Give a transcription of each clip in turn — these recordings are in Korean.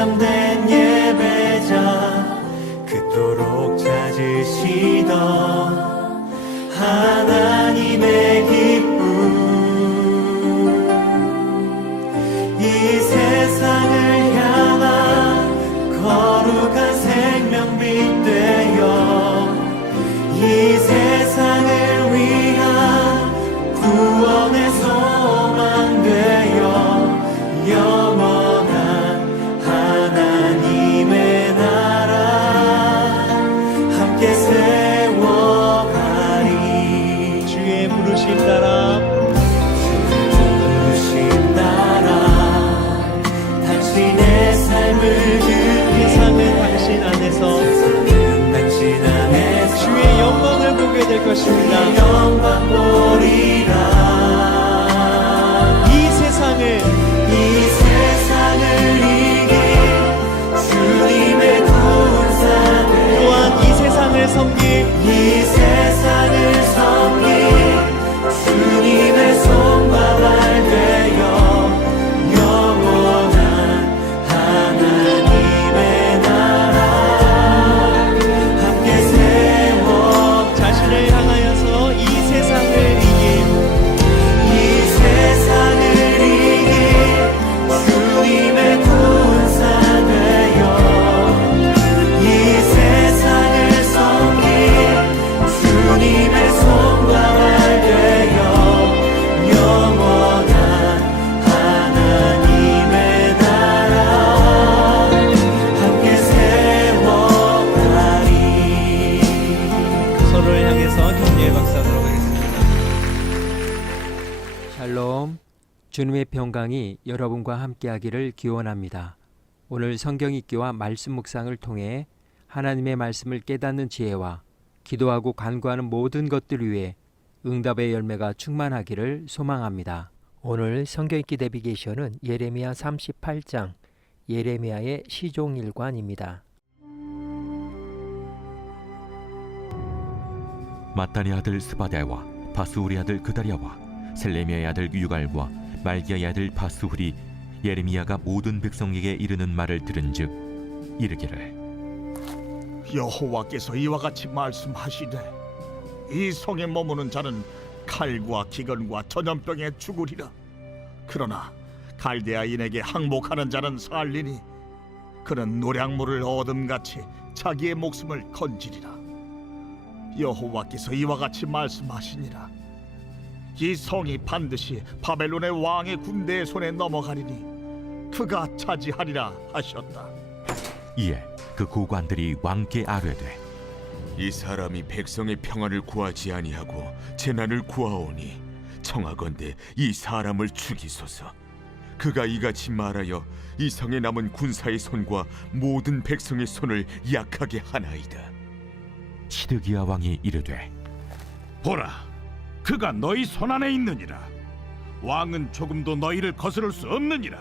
참된 예배자 그토록 찾으시던 하나님의 기쁨 이 세상을 향한 거룩한 생명빛 되어 이 세상을 위한 구원의 소망 되어 영원한 하나님의 나라 함께 세워가리. 주의 부르심 따라 부르심 따라 당신의 삶을 세상은 당신 안에서 당신 안에서 주의 영광을 보게 될 것입니다. 영광 보리라. 이 세상을 이길 주님의 군사들 또한 이 세상을 섬길 이 세상을 섬길 주님의 손과 발 되어 영원한 하나님의 나라 함께 세워 자신을 향하여서 이 세상을 이길 이 세상을 이길 주님의 군사 되어 이 세상을 섬길 주님의 손과 발 되어 영원한 하나님의 나라 함께 세워가리. 서로를 향해서 격려의 박수 하도록 하겠습니다. 샬롬, 주님의 평강이 여러분과 함께하기를 기원합니다. 오늘 성경 읽기와 말씀 묵상을 통해 하나님의 말씀을 깨닫는 지혜와 기도하고 간구하는 모든 것들 위해 응답의 열매가 충만하기를 소망합니다. 오늘 성경 읽기 내비게이션은 예레미야 38장, 예레미야의 시종일관입니다. 마따니 아들 스바데와 바스우리 아들 그다리아와 셀레미야의 아들 유갈과 말기야의 아들 바스훌이 예레미야가 모든 백성에게 이르는 말을 들은즉 이르기를 여호와께서 이와 같이 말씀하시되 이 성에 머무는 자는 칼과 기근과 전염병에 죽으리라. 그러나 갈대아인에게 항복하는 자는 살리니 그는 노량물을 얻음같이 자기의 목숨을 건지리라. 여호와께서 이와 같이 말씀하시니라. 이 성이 반드시 바벨론의 왕의 군대의 손에 넘어가리니 그가 차지하리라 하셨다. 이에 그 고관들이 왕께 아뢰되 이 사람이 백성의 평안을 구하지 아니하고 재난을 구하오니 청하건대 이 사람을 죽이소서. 그가 이같이 말하여 이 성에 남은 군사의 손과 모든 백성의 손을 약하게 하나이다. 시드기야 왕이 이르되 보라, 그가 너희 손안에 있느니라. 왕은 조금도 너희를 거스를 수 없느니라.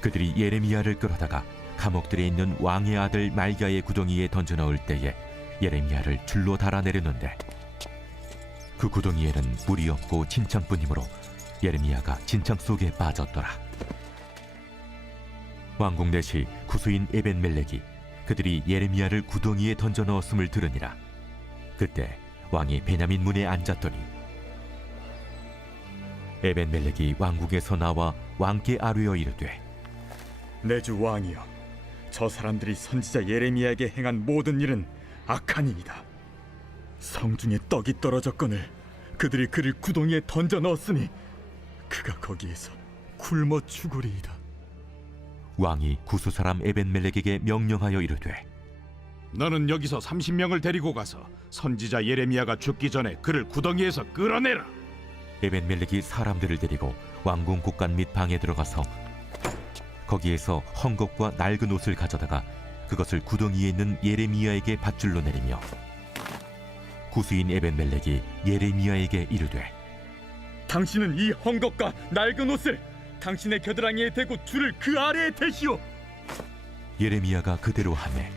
그들이 예레미야를 끌어다가 감옥들에 있는 왕의 아들 말기야의 구덩이에 던져 넣을 때에 예레미야를 줄로 달아내렸는데 그 구덩이에는 물이 없고 진창뿐이므로 예레미야가 진창 속에 빠졌더라. 왕궁 내시 구수인 에벤멜렉이 그들이 예레미야를 구덩이에 던져 넣었음을 들으니라. 그때 왕이 베냐민 문에 앉았더니 에벤멜렉이 왕궁에서 나와 왕께 아뢰어 이르되 내 주 왕이여, 저 사람들이 선지자 예레미야에게 행한 모든 일은 악한이니이다. 성중에 떡이 떨어졌거늘 그들이 그를 구덩이에 던져 넣었으니 그가 거기에서 굶어 죽으리이다. 왕이 구수 사람 에벤멜렉에게 명령하여 이르되 너는 여기서 30명을 데리고 가서 선지자 예레미야가 죽기 전에 그를 구덩이에서 끌어내라. 에벤멜렉이 사람들을 데리고 왕궁 곳간 및 방에 들어가서 거기에서 헝겊과 낡은 옷을 가져다가 그것을 구덩이에 있는 예레미야에게 밧줄로 내리며 구수인 에벤멜렉이 예레미야에게 이르되 당신은 이 헝겊과 낡은 옷을 당신의 겨드랑이에 대고 줄을 그 아래에 대시오. 예레미야가 그대로 하매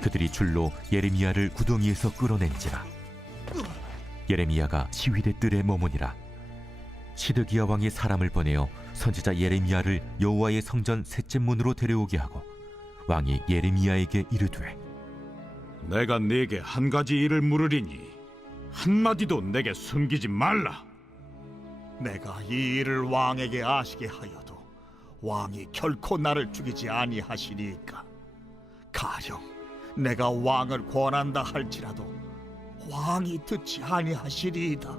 그들이 줄로 예레미야를 구덩이에서 끌어낸지라. 예레미야가 시위대 뜰에 머무니라. 시드기야 왕이 사람을 보내어 선지자 예레미야를 여호와의 성전 셋째 문으로 데려오게 하고 왕이 예레미야에게 이르되 내가 네게 한 가지 일을 물으리니 한마디도 내게 숨기지 말라. 내가 이 일을 왕에게 아시게 하여도 왕이 결코 나를 죽이지 아니하시리이까. 가령 내가 왕을 권한다 할지라도 왕이 듣지 아니하시리이다.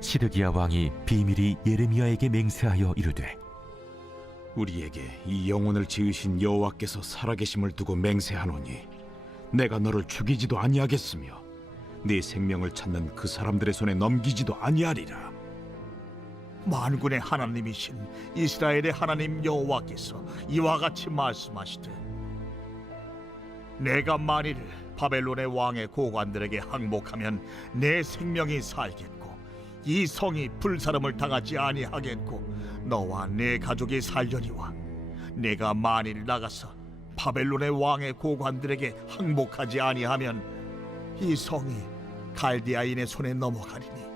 시드기야 왕이 비밀이 예레미야에게 맹세하여 이르되 우리에게 이 영혼을 지으신 여호와께서 살아계심을 두고 맹세하노니 내가 너를 죽이지도 아니하겠으며 네 생명을 찾는 그 사람들의 손에 넘기지도 아니하리라. 만군의 하나님이신 이스라엘의 하나님 여호와께서 이와 같이 말씀하시되 내가 만일 바벨론의 왕의 고관들에게 항복하면 내 생명이 살겠고 이 성이 불사름을 당하지 아니하겠고 너와 내 가족이 살려니와 내가 만일 나가서 바벨론의 왕의 고관들에게 항복하지 아니하면 이 성이 갈대아인의 손에 넘어가리니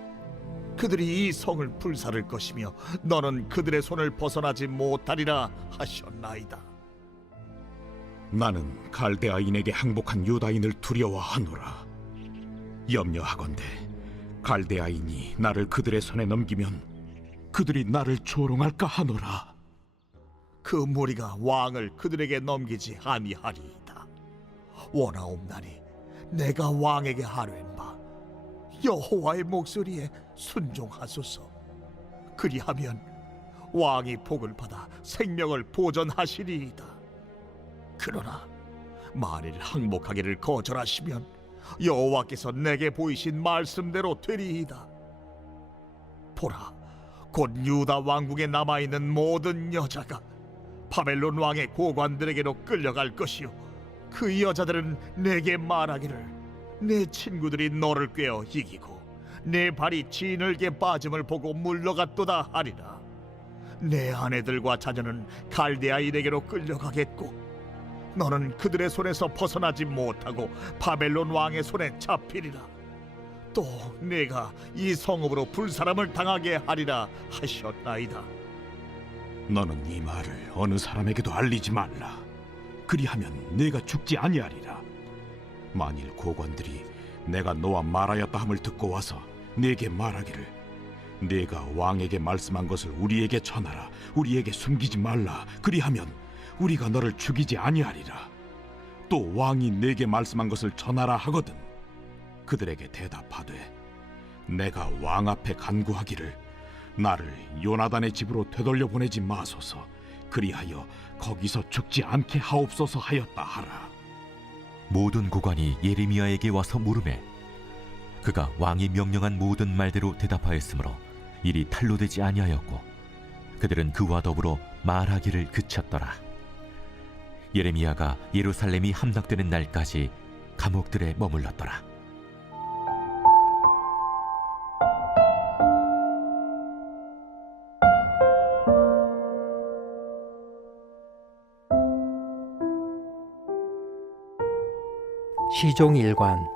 그들이 이 성을 불사를 것이며 너는 그들의 손을 벗어나지 못하리라 하셨나이다. 나는 갈대아인에게 항복한 유다인을 두려워하노라. 염려하건대 갈대아인이 나를 그들의 손에 넘기면 그들이 나를 조롱할까 하노라. 그 무리가 왕을 그들에게 넘기지 아니하리이다. 원하옵나니 내가 왕에게 하려는 바 여호와의 목소리에 순종하소서. 그리하면 왕이 복을 받아 생명을 보전하시리이다. 그러나 만일 항복하기를 거절하시면 여호와께서 내게 보이신 말씀대로 되리이다. 보라, 곧 유다 왕국에 남아있는 모든 여자가 바벨론 왕의 고관들에게로 끌려갈 것이요 그 여자들은 내게 말하기를 내 친구들이 너를 꿰어 이기고 내 발이 진흙에 빠짐을 보고 물러갔도다 하리라. 내 아내들과 자녀는 갈대아인에게로 끌려가겠고 너는 그들의 손에서 벗어나지 못하고 바벨론 왕의 손에 잡히리라. 또 내가 이 성읍으로 불사람을 당하게 하리라 하셨나이다. 너는 이 말을 어느 사람에게도 알리지 말라. 그리하면 내가 죽지 아니하리라. 만일 고관들이 내가 너와 말하였다 함을 듣고 와서 네게 말하기를 네가 왕에게 말씀한 것을 우리에게 전하라. 우리에게 숨기지 말라. 그리하면 우리가 너를 죽이지 아니하리라. 또 왕이 내게 말씀한 것을 전하라 하거든 그들에게 대답하되 내가 왕 앞에 간구하기를 나를 요나단의 집으로 되돌려 보내지 마소서. 그리하여 거기서 죽지 않게 하옵소서 하였다 하라. 모든 고관이 예레미야에게 와서 물으매 그가 왕이 명령한 모든 말대로 대답하였으므로 일이 탄로되지 아니하였고 그들은 그와 더불어 말하기를 그쳤더라. 예레미야가 예루살렘이 함락되는 날까지 감옥들에 머물렀더라. 시종일관,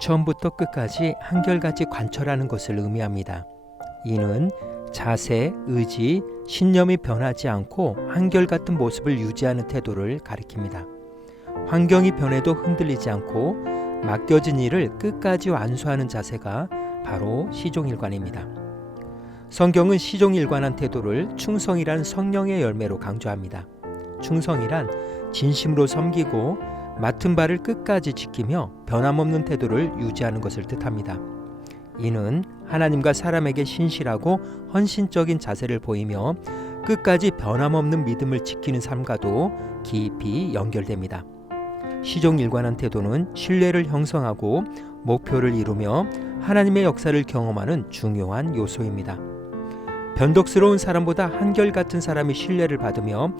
처음부터 끝까지 한결같이 관철하는 것을 의미합니다. 이는 자세, 의지, 신념이 변하지 않고 한결같은 모습을 유지하는 태도를 가리킵니다. 환경이 변해도 흔들리지 않고 맡겨진 일을 끝까지 완수하는 자세가 바로 시종일관입니다. 성경은 시종일관한 태도를 충성이란 성령의 열매로 강조합니다. 충성이란 진심으로 섬기고 맡은 바를 끝까지 지키며 변함없는 태도를 유지하는 것을 뜻합니다. 이는 하나님과 사람에게 신실하고 헌신적인 자세를 보이며 끝까지 변함없는 믿음을 지키는 삶과도 깊이 연결됩니다. 시종일관한 태도는 신뢰를 형성하고 목표를 이루며 하나님의 역사를 경험하는 중요한 요소입니다. 변덕스러운 사람보다 한결같은 사람이 신뢰를 받으며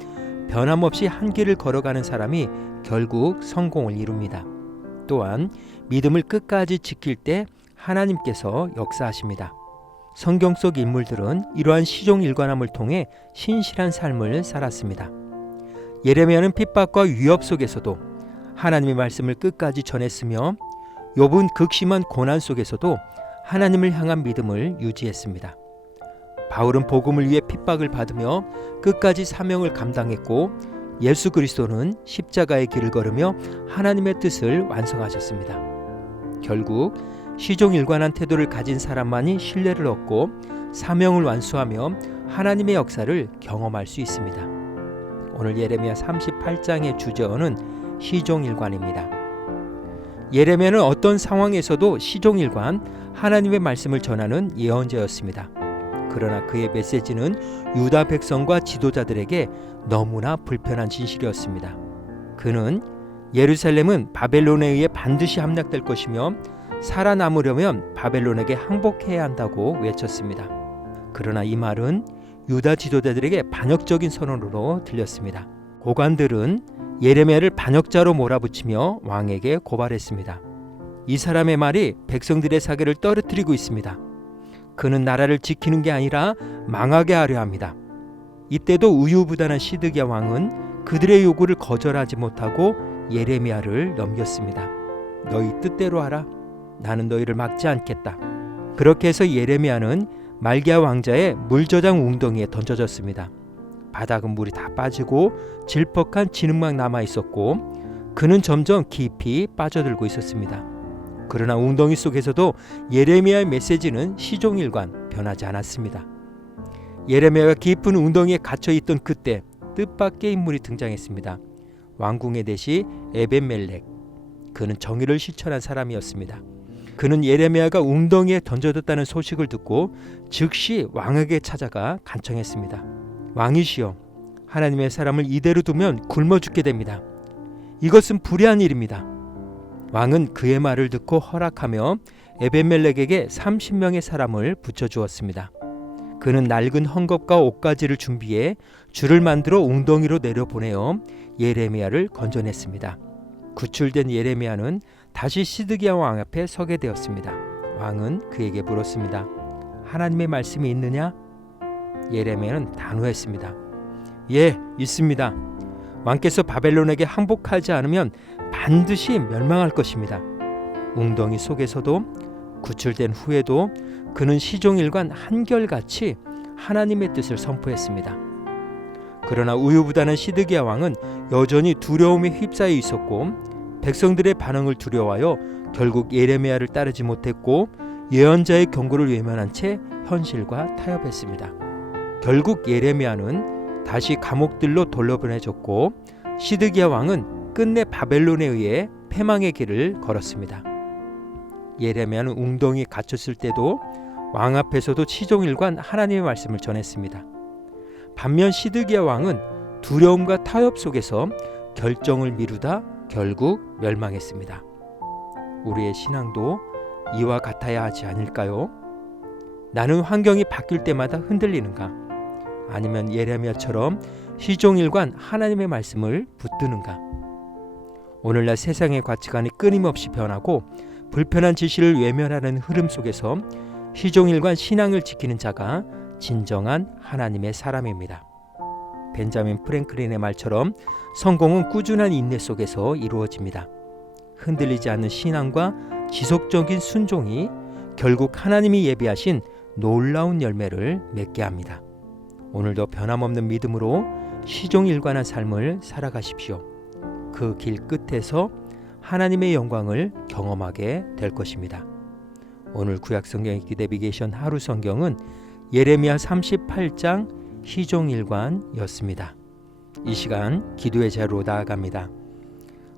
변함없이 한 길을 걸어가는 사람이 결국 성공을 이룹니다. 또한 믿음을 끝까지 지킬 때 하나님께서 역사하십니다. 성경 속 인물들은 이러한 시종일관함을 통해 신실한 삶을 살았습니다. 예레미야는 핍박과 위협 속에서도 하나님의 말씀을 끝까지 전했으며 욥은 극심한 고난 속에서도 하나님을 향한 믿음을 유지했습니다. 바울은 복음을 위해 핍박을 받으며 끝까지 사명을 감당했고 예수 그리스도는 십자가의 길을 걸으며 하나님의 뜻을 완성하셨습니다. 결국 시종일관한 태도를 가진 사람만이 신뢰를 얻고 사명을 완수하며 하나님의 역사를 경험할 수 있습니다. 오늘 예레미야 38장의 주제어는 시종일관입니다. 예레미야는 어떤 상황에서도 시종일관 하나님의 말씀을 전하는 예언자였습니다. 그러나 그의 메시지는 유다 백성과 지도자들에게 너무나 불편한 진실이었습니다. 그는 예루살렘은 바벨론에 의해 반드시 함락될 것이며 살아남으려면 바벨론에게 항복해야 한다고 외쳤습니다. 그러나 이 말은 유다 지도자들에게 반역적인 선언으로 들렸습니다. 고관들은 예레미야를 반역자로 몰아붙이며 왕에게 고발했습니다. 이 사람의 말이 백성들의 사계를 떨어뜨리고 있습니다. 그는 나라를 지키는 게 아니라 망하게 하려 합니다. 이때도 우유부단한 시드기야 왕은 그들의 요구를 거절하지 못하고 예레미야를 넘겼습니다. 너희 뜻대로 하라. 나는 너희를 막지 않겠다. 그렇게 해서 예레미야는 말기야 왕자의 물저장 웅덩이에 던져졌습니다. 바닥은 물이 다 빠지고 질퍽한 진흙만 남아 있었고 그는 점점 깊이 빠져들고 있었습니다. 그러나 웅덩이 속에서도 예레미야의 메시지는 시종일관 변하지 않았습니다. 예레미야가 깊은 웅덩이에 갇혀있던 그때 뜻밖의 인물이 등장했습니다. 왕궁의 대시 에벤멜렉. 그는 정의를 실천한 사람이었습니다. 그는 예레미야가 웅덩이에 던져졌다는 소식을 듣고 즉시 왕에게 찾아가 간청했습니다. 왕이시여, 하나님의 사람을 이대로 두면 굶어 죽게 됩니다. 이것은 불의한 일입니다. 왕은 그의 말을 듣고 허락하며 에벤멜렉에게 30명의 사람을 붙여주었습니다. 그는 낡은 헝겊과 옷가지를 준비해 줄을 만들어 웅덩이로 내려보내어 예레미야를 건져냈습니다. 구출된 예레미야는 다시 시드기야 왕 앞에 서게 되었습니다. 왕은 그에게 물었습니다. 하나님의 말씀이 있느냐? 예레미야는 단호했습니다. 예, 있습니다. 왕께서 바벨론에게 항복하지 않으면 반드시 멸망할 것입니다. 웅덩이 속에서도 구출된 후에도 그는 시종일관 한결같이 하나님의 뜻을 선포했습니다. 그러나 우유부단한 시드기야 왕은 여전히 두려움에 휩싸여 있었고 백성들의 반응을 두려워하여 결국 예레미야를 따르지 못했고 예언자의 경고를 외면한 채 현실과 타협했습니다. 결국 예레미야는 다시 감옥들로 돌려보내졌고 시드기야 왕은 끝내 바벨론에 의해 패망의 길을 걸었습니다. 예레미야는 웅덩이에 갇혔을 때도 왕 앞에서도 시종일관 하나님의 말씀을 전했습니다. 반면 시드기야 왕은 두려움과 타협 속에서 결정을 미루다 결국 멸망했습니다. 우리의 신앙도 이와 같아야 하지 않을까요? 나는 환경이 바뀔 때마다 흔들리는가? 아니면 예레미야처럼 시종일관 하나님의 말씀을 붙드는가? 오늘날 세상의 가치관이 끊임없이 변하고 불편한 지시를 외면하는 흐름 속에서 시종일관 신앙을 지키는 자가 진정한 하나님의 사람입니다. 벤자민 프랭클린의 말처럼 성공은 꾸준한 인내 속에서 이루어집니다. 흔들리지 않는 신앙과 지속적인 순종이 결국 하나님이 예비하신 놀라운 열매를 맺게 합니다. 오늘도 변함없는 믿음으로 시종일관한 삶을 살아가십시오. 그 길 끝에서 하나님의 영광을 경험하게 될 것입니다. 오늘 구약성경 읽기 내비게이션 하루 성경은 예레미야 38장 시종일관이었습니다. 이 시간 기도의 자리로 나아갑니다.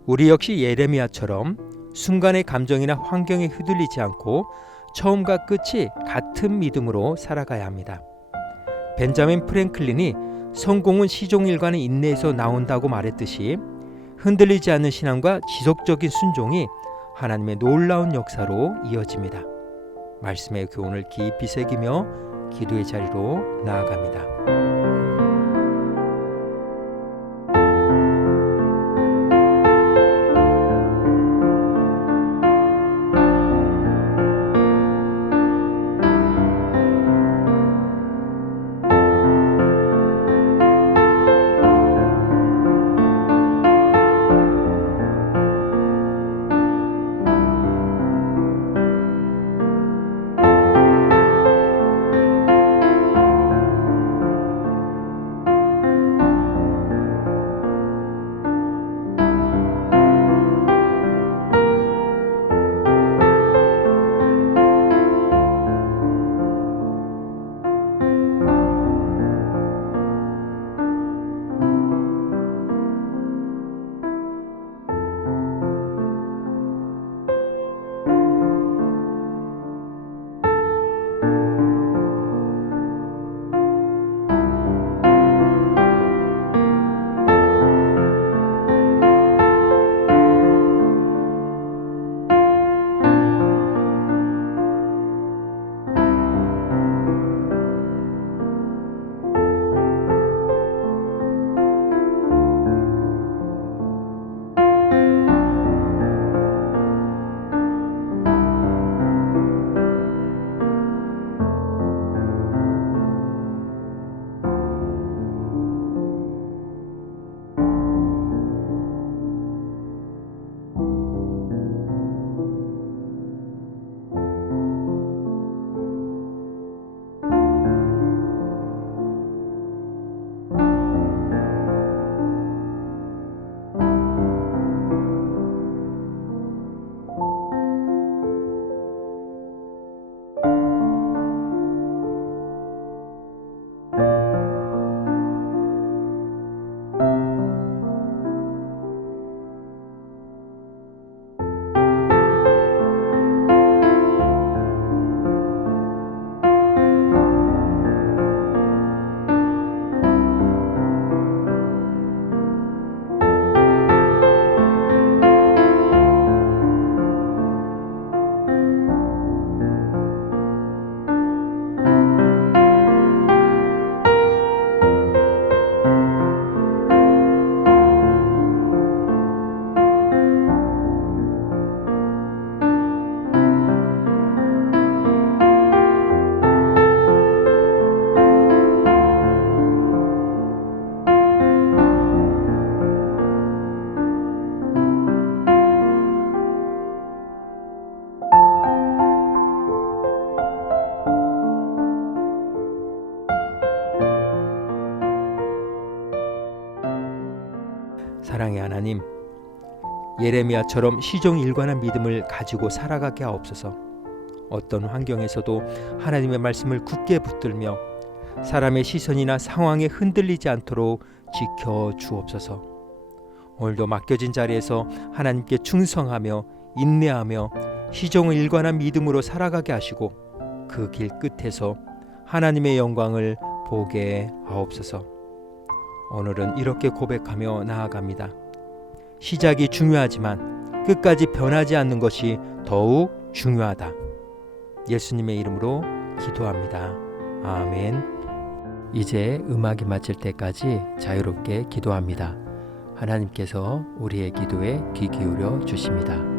우리 역시 예레미야처럼 순간의 감정이나 환경에 휘둘리지 않고 처음과 끝이 같은 믿음으로 살아가야 합니다. 벤자민 프랭클린이 성공은 시종일관의 인내에서 나온다고 말했듯이 흔들리지 않는 신앙과 지속적인 순종이 하나님의 놀라운 역사로 이어집니다. 말씀의 교훈을 깊이 새기며 기도의 자리로 나아갑니다. 사랑의 하나님, 예레미야처럼 시종일관한 믿음을 가지고 살아가게 하옵소서. 어떤 환경에서도 하나님의 말씀을 굳게 붙들며 사람의 시선이나 상황에 흔들리지 않도록 지켜 주옵소서. 오늘도 맡겨진 자리에서 하나님께 충성하며 인내하며 시종일관한 믿음으로 살아가게 하시고 그 길 끝에서 하나님의 영광을 보게 하옵소서. 오늘은 이렇게 고백하며 나아갑니다. 시작이 중요하지만 끝까지 변하지 않는 것이 더욱 중요하다. 예수님의 이름으로 기도합니다. 아멘. 이제 음악이 마칠 때까지 자유롭게 기도합니다. 하나님께서 우리의 기도에 귀 기울여 주십니다.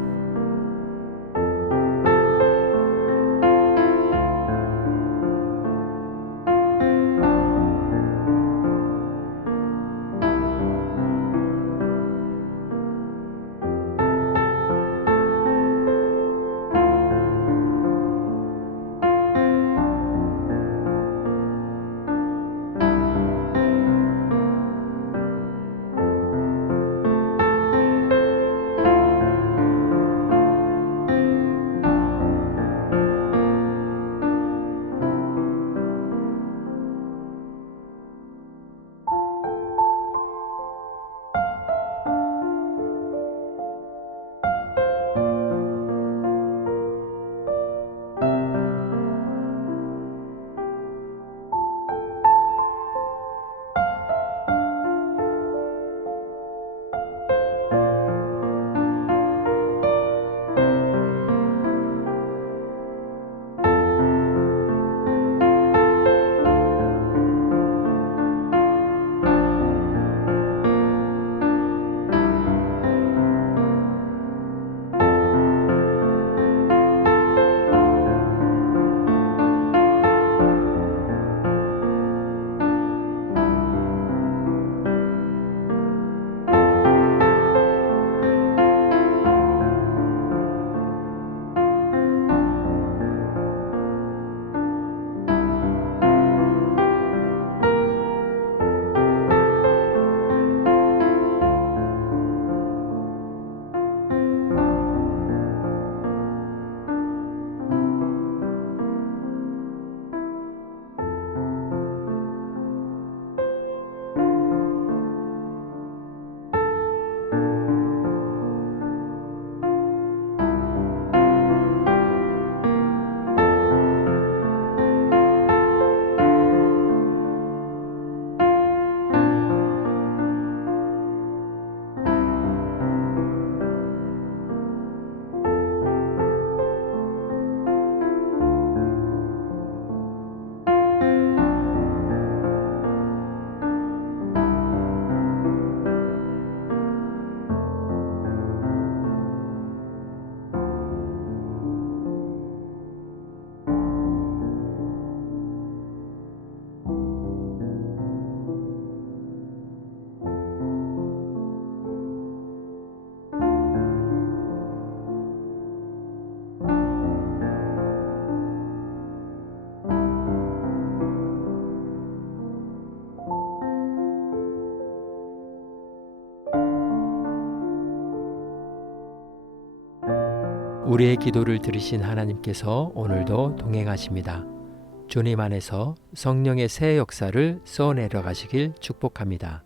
우리의 기도를 들으신 하나님께서 오늘도 동행하십니다. 주님 안에서 성령의 새 역사를 쏘내려 가시길 축복합니다.